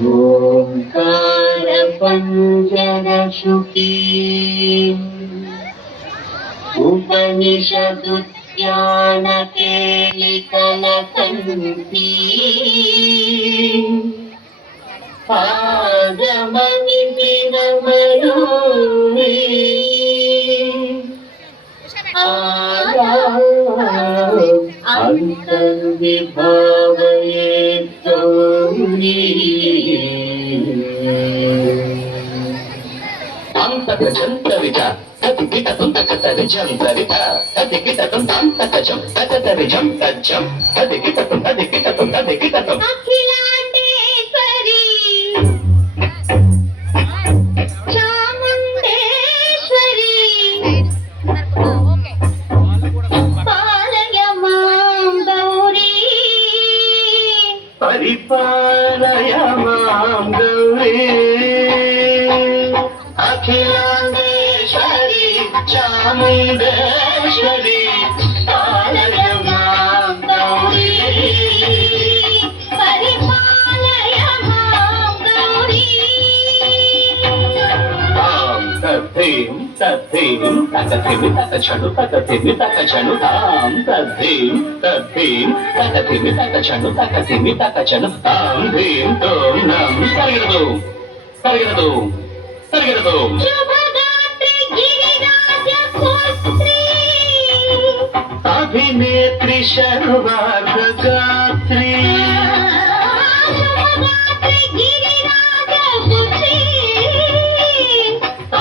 ఓంకార పంజర శుకి ఉపనిషదుద్యాన కేళికల సంతి పాదమణి వినమయూరి అంతర్విభావయే గౌరీ అంతర్జంతరిత తతికిటం తకతరిజంతరిత తతికిటం తంతకజం తకతరిజం తజ్జం తతికిటం తతికిటం తతికిటం అఖిలాండేశ్వరి చాముండేశ్వరి పాలయ మాం గౌరీ పరిపాలయ మాం గౌరీ అఖిలాండేశ్వరి చాముండేశ్వరి పాలయ మాం గౌరీ పరిపాలయ మాం గౌరీ తద్ధీం తద్ధీం తకథిమి తకచను తకథిమి తకచను తాం తద్ధీం తద్ధీం తకథిమి తకచను తకథిమి తకచను తాం ధీం తోం నం పరిగెడదు పరిగెడదు పరిగెడదు శుభగాత్రి గిరిరాజ పుత్రి అభినేత్రి శర్వార్ధగాత్రి శుభగాత్రి గిరిరాజ పుత్రి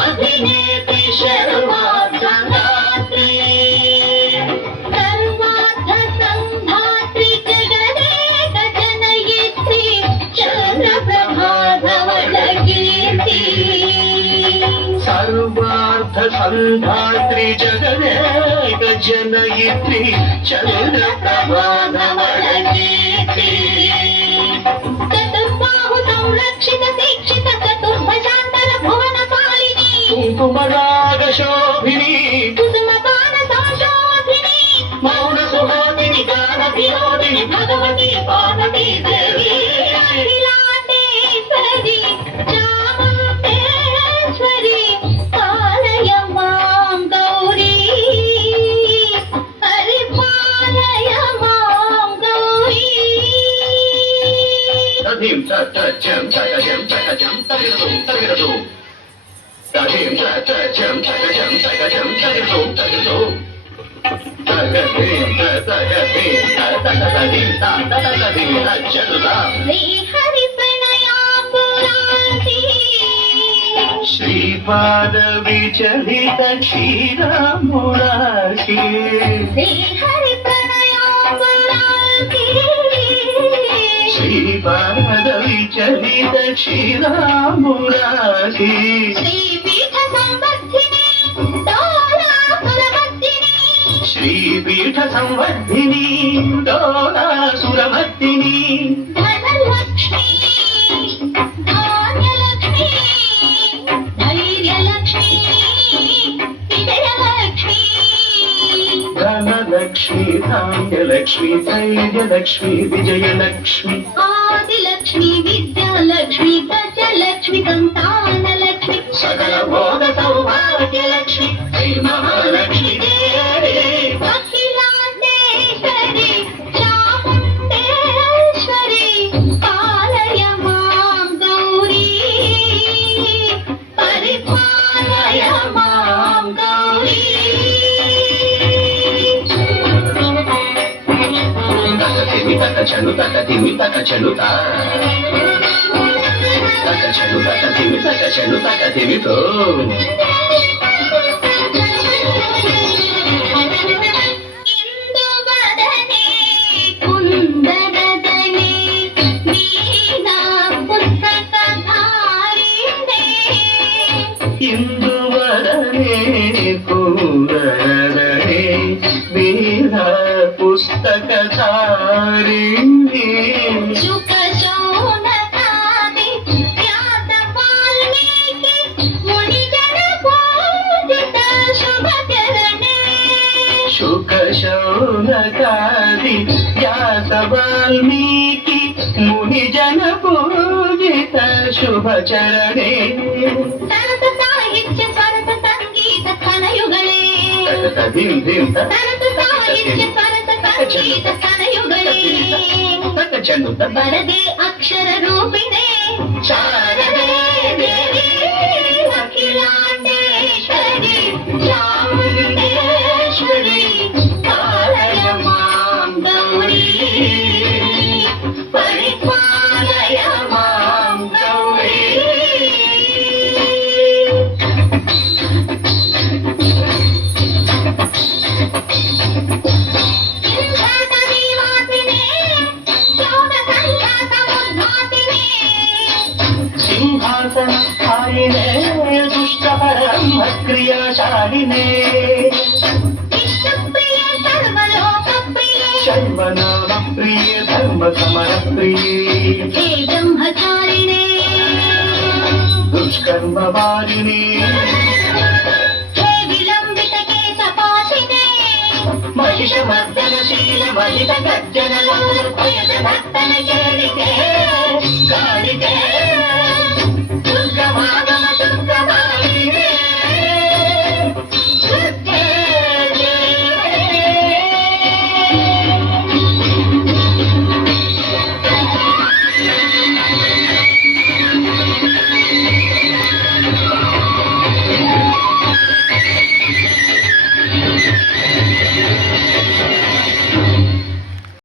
అభినేత్రి శర్వార్ధగాత్రి సర్వార్థ సంధాత్రి జగదేక జనయిత్రి చంద్రప్రభాధవళ కీర్తి సర్వార్థ సంధాత్రి జగదేక జనయిత్రి చంద్ర ప్రభాధవళ కీర్తి చతుర్బాహు సంరక్షిత శిక్షిత చతుర్భుజాంతర భువన పాలిని కుంకుమరాగ శోభిని కుసుమపాన సంశోధిని మౌన సుహాసిని గాన వినోదిని భగవతి పార్వతీ దేవి అఖిలాండేశ్వరి చాముండేశ్వరి పాలయ మాం గౌరీ పరిపాలయ మాం గౌరీ తథీం తచ్చం తకజం తకజం తగిరదు తగిరదు తథీం తచ్చం తకజం తకజం తగిరదు తగిరదు తగధీం తగధీం తగధీం తగధీం తచ్చదుదా శ్రీహరి ప్రణయాపురాంతి శ్రీపాద విచలిత క్షీరమురాశి శ్రీహరి ప్రణయాపురాంతి శ్రీపాద విచలిత క్షీరమురాశి శ్రీపీఠ సంవర్ధిని డోలాసురమర్దిని శ్రీపీఠ సంవర్ధిని డోలాసురమర్దిని ధనలక్ష్మి ధాన్యలక్ష్మి ధైర్యలక్ష్మి విజయలక్ష్మి ధనలక్ష్మి ధాన్యలక్ష్మి ధైర్యలక్ష్మి విజయలక్ష్మి ఆదిలక్ష్మి విద్యాలక్ష్మి గజలక్ష్మి సంతానలక్ష్మి సకల భోగ సౌభాగ్యలక్ష్మి శ్రీ మహాలక్ష్మి దేవి అఖిలాండేశ్వరి చాముండేశ్వరి పాలయ మాం గౌరీ పరిపాలయ మాం గౌరీ తకతిమి తకచను తకతిమి తకచను తకచను తకతిమి తకచను తకతిమితో ఇందువదనే కుందరదనే వీణా పుస్తకధారిణే ఇందువరనే కూరనే వీర పుస్తకధారిణి శుక శౌనకాది వ్యాస వాల్మీకి మునిజన పూజిత శుభచరణే శుక శౌనకాది వ్యాస వాల్మీకి ముని జన పూజిత ಶುಭಚರಣೆ ಸರಸ ಸಾಹಿತ್ಯ ಸ್ವರಸ ಸಂಗೀತ ಸ್ತನಯುಗಳೇ ಧೀಂ ಧೀಂ ಸರಸ ಸಾಹಿತ್ಯ ಸ್ವರಸ ಸಂಗೀತ ಸ್ತನಯುಗಳೇ ಚೆಂಡು ಬರದೆ ಅಕ್ಷರ ರೂಪಿಣೆ ಶಾರದೆ ದೇವಿ ಅಖಿಲಾಂಡೇಶ್ವರಿ ಚಾಮುಂಡೇಶ್ವರಿ ಪಾಲಯ ಮಾಂ ಗೌರಿ ಪರಿಪಾಲಯ ಮಾಂ ಗೌರಿ ಸಿಂಹಾಸ ನಿವಾಸಿನೇ ಯೋಗ ಸಂಖ್ಯಾತ ಮುದ್ಧಾತಿನೇ ಸಿಂಹಾಸನ ಸ್ಥಾಯಿನೇ ದುಷ್ಟ ಪರಮ ಕ್ರಿಯಾಶಾಲಿನೇ ವಿಷ್ಣುಪ್ರಿಯ ಸರ್ವಲೋಕ ಪ್ರಿಯೆ ಶೈವನಾಮ ಪ್ರಿಯ ಧರ್ಮ ಸಮರ ಪ್ರಿಯೇ ಹೇ ಬ್ರಹ್ಮಚಾರಿಣೇ ದುಷ್ಕರ್ಮ ವಾರಿಣಿ ಹೇ ವಿಲಂಬಿತ ಕೇಶಪಾಶಿನೇ ಮಹಿಷ ಮರ್ದನಶೀಲ ಮಹಿತ ಗರ್ಜನ ಲೋಲ ಭಯದ ಭಕ್ತನ ಕೇಳಿಕೆ ಕಾಳಿಕೆ